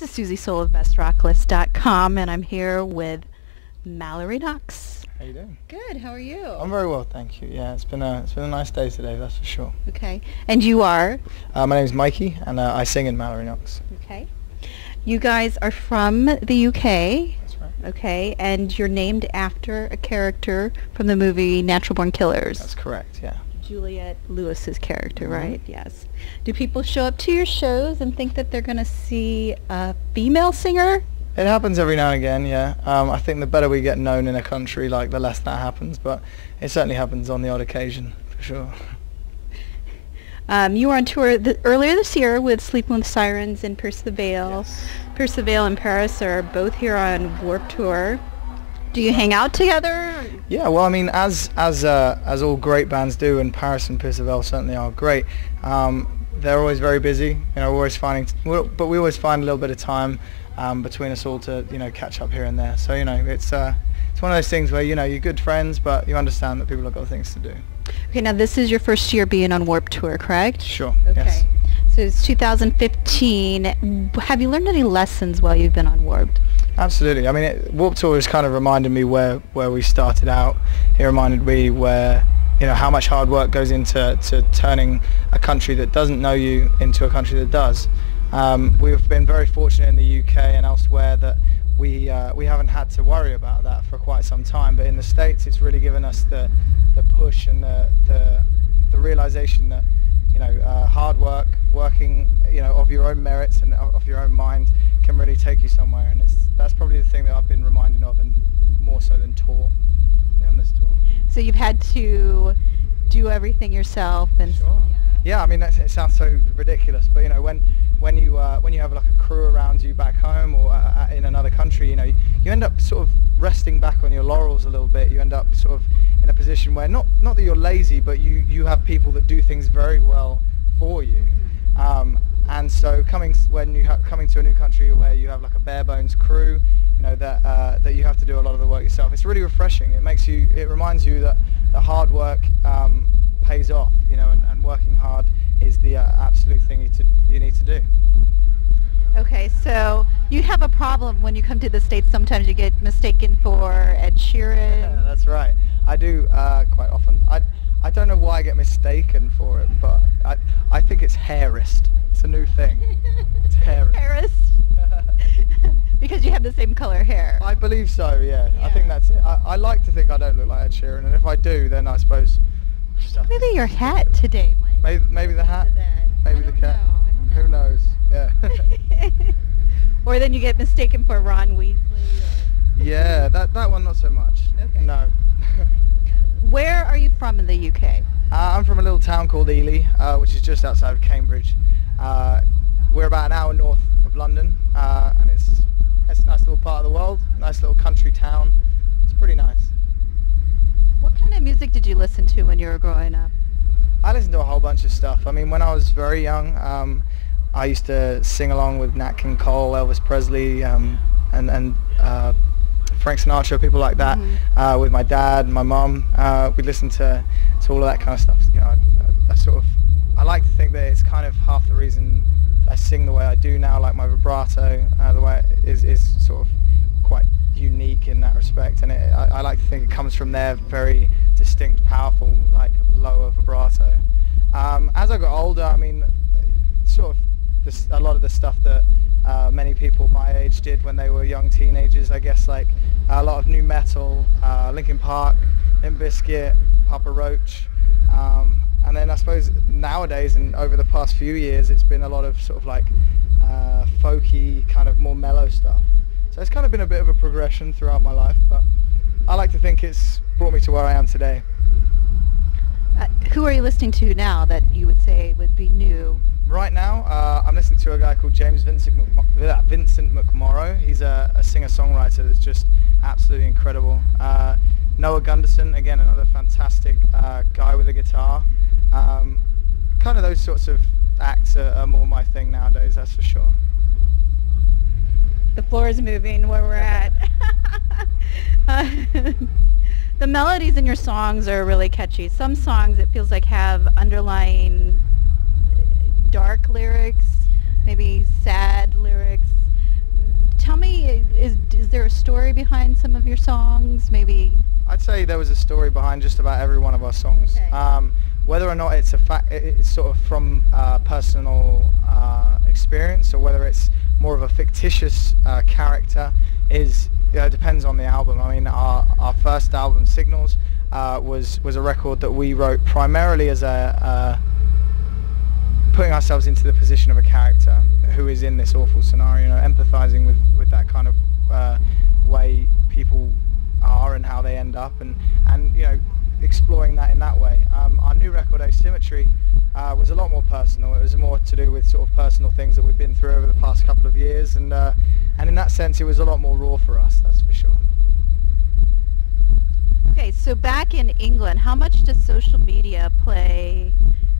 This is Suzie Soule of BestRockList.com, and I'm here with Mallory Knox. How you doing? Good. How are you? I'm very well, thank you. Yeah, it's been a nice day today, that's for sure. Okay. And you are? My name's Mikey, and I sing in Mallory Knox. Okay. You guys are from the UK. That's right. Okay. And you're named after a character from the movie Natural Born Killers. That's correct. Yeah. Juliette Lewis's character, Mm-hmm. right? Yes. Do people show up to your shows and think that they're going to see a female singer? It happens every now and again, yeah. I think the better we get known in a country, like, the less that happens, but it certainly happens on the odd occasion, for sure. You were on tour earlier this year with Sleeping with Sirens and Pierce the Veil. Yes. Pierce the Veil and Paris are both here on Warped Tour. Do you hang out together? Yeah, well, I mean, as all great bands do, and Paris and Pierce the Veil certainly are great, they're always very busy. You know, but we always find a little bit of time between us all to, catch up here and there. So, it's one of those things where, you're good friends, but you understand that people have got things to do. Okay, now this is your first year being on Warped Tour, correct? Sure. Okay. Yes. So it's 2015. Have you learned any lessons while you've been on Warped? Absolutely. I mean, Warped Tour has kind of reminded me where we started out. It reminded me where, how much hard work goes into turning a country that doesn't know you into a country that does. We've been very fortunate in the UK and elsewhere that we haven't had to worry about that for quite some time. But in the States, it's really given us the push and the realization that hard work, working of your own merits and of your own mind can really take you somewhere. And that's probably the thing that I've been reminded of, and more so than taught on this tour. So you've had to do everything yourself, and sure. Yeah, I mean, it sounds so ridiculous, but when you have like a crew around you back home or in another country, you end up sort of resting back on your laurels a little bit. You end up sort of in a position where not that you're lazy, but you have people that do things very well for you. And so coming to a new country where you have like a bare bones crew, that you have to do a lot of the work yourself. It's really refreshing. It reminds you that the hard work pays off, and working hard is the absolute thing you need to do. Okay, so you have a problem when you come to the States. Sometimes you get mistaken for Ed Sheeran. Yeah, that's right. I do quite often. I don't know why I get mistaken for it, but I think it's hairist. It's a new thing. It's hairist. Paris? Because you have the same color hair. I believe so, yeah. I think that's it. I like to think I don't look like Ed Sheeran, and if I do, then I suppose... Maybe your hat today might... Maybe the hat, maybe the cat. I don't know. Who knows? Yeah. Or then you get mistaken for Ron Weasley. Yeah, that one not so much. Okay. No. Where are you from in the UK? I'm from a little town called Ely, which is just outside of Cambridge. We're about an hour north of London, and it's a nice little part of the world, nice little country town. It's pretty nice. What kind of music did you listen to when you were growing up? I listened to a whole bunch of stuff. I mean, when I was very young, I used to sing along with Nat King Cole, Elvis Presley, and Frank Sinatra, people like that, with my dad and my mum. We'd listen to all of that kind of stuff. I like to think that it's kind of half the reason I sing the way I do now, like my vibrato, the way it is sort of quite unique in that respect, and I like to think it comes from their very distinct, powerful, like lower vibrato. As I got older, I mean, sort of a lot of the stuff that many people my age did when they were young teenagers, I guess, like a lot of new metal, Linkin Park, Limp Bizkit, Papa Roach, and then I suppose nowadays and over the past few years it's been a lot of sort of like folky, kind of more mellow stuff. So it's kind of been a bit of a progression throughout my life, but I like to think it's brought me to where I am today. Who are you listening to now that you would say would be new? Right now, I'm listening to a guy called Vincent McMorrow. He's a singer-songwriter that's just absolutely incredible. Noah Gunderson, again, another fantastic guy with a guitar. Kind of those sorts of acts are more my thing nowadays, that's for sure. The floor is moving where we're at. The melodies in your songs are really catchy. Some songs, it feels like, have underlying dark lyrics, maybe sad lyrics. story behind some of your songs? Maybe. I'd say there was a story behind just about every one of our songs. Okay. Whether or not it's a fact, it's sort of from personal experience, or whether it's more of a fictitious character, depends on the album. I mean, our first album, Signals, was a record that we wrote primarily as putting ourselves into the position of a character who is in this awful scenario, empathizing with that kind of way people are and how they end up, and exploring that in that way. Our new record, Asymmetry, was a lot more personal. It was more to do with sort of personal things that we've been through over the past couple of years, and in that sense it was a lot more raw for us, that's for sure. Okay, so back in England, how much does social media play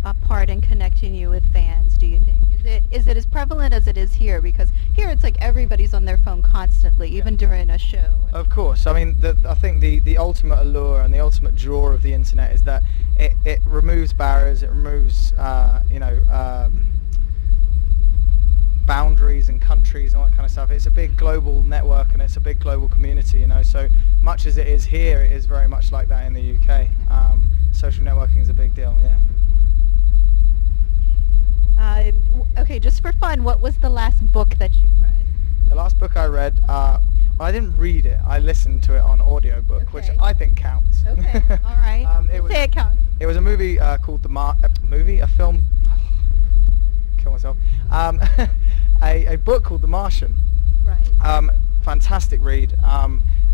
a part in connecting you with fans, do you think? Is it as prevalent as it is here? Because here it's like everybody's on their phone constantly, even during a show. Of course. I mean, I think the ultimate allure and the ultimate draw of the internet is that it removes barriers, it removes boundaries and countries and all that kind of stuff. It's a big global network and it's a big global community, so much as it is here, it is very much like that in the UK. Social networking is a big deal, yeah. Okay, just for fun, what was the last book that you read? The last book I read, well, I didn't read it. I listened to it on audiobook, which I think counts. Okay, all right. Say it counts. It was a movie called a film. Kill myself. A book called The Martian. Right. Fantastic read.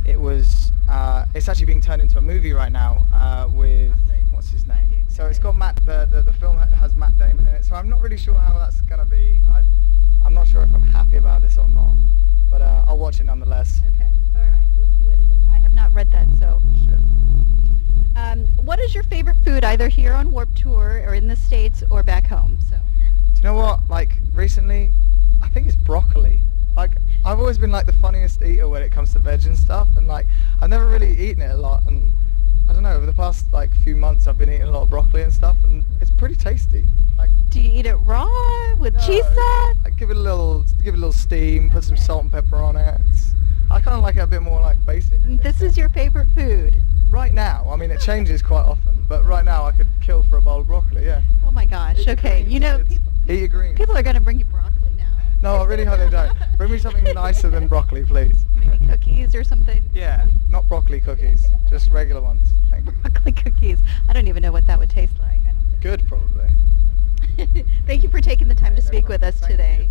It's actually being turned into a movie right now with what's his name? So it's got the film has Matt Damon in it, so I'm not really sure how that's going to be. I'm not sure if I'm happy about this or not, but I'll watch it nonetheless. Okay, all right, we'll see what it is. I have not read that, so. Sure. What is your favorite food, either here on Warped Tour or in the States or back home? So. Do you know what, recently, I think it's broccoli. I've always been the funniest eater when it comes to veg and stuff, and I've never really eaten it a lot, and I don't know, over the past few months I've been eating a lot of broccoli and stuff, and it's pretty tasty. Do you eat it raw with cheese sauce? Give it a little steam, put some salt and pepper on it. I kind of like it a bit more basic. And this is your favorite food? Right now, I mean it changes quite often, but right now I could kill for a bowl of broccoli, yeah. Oh my gosh, okay. Eat your greens. People are going to bring you broccoli now. No, I really hope they don't. Bring me something nicer than broccoli, please. Maybe cookies or something? Yeah, not broccoli cookies, just regular ones. Thank you. Broccoli cookies. I don't even know what that would taste like. I don't think Good, probably. Thank you for taking the time to speak with us today.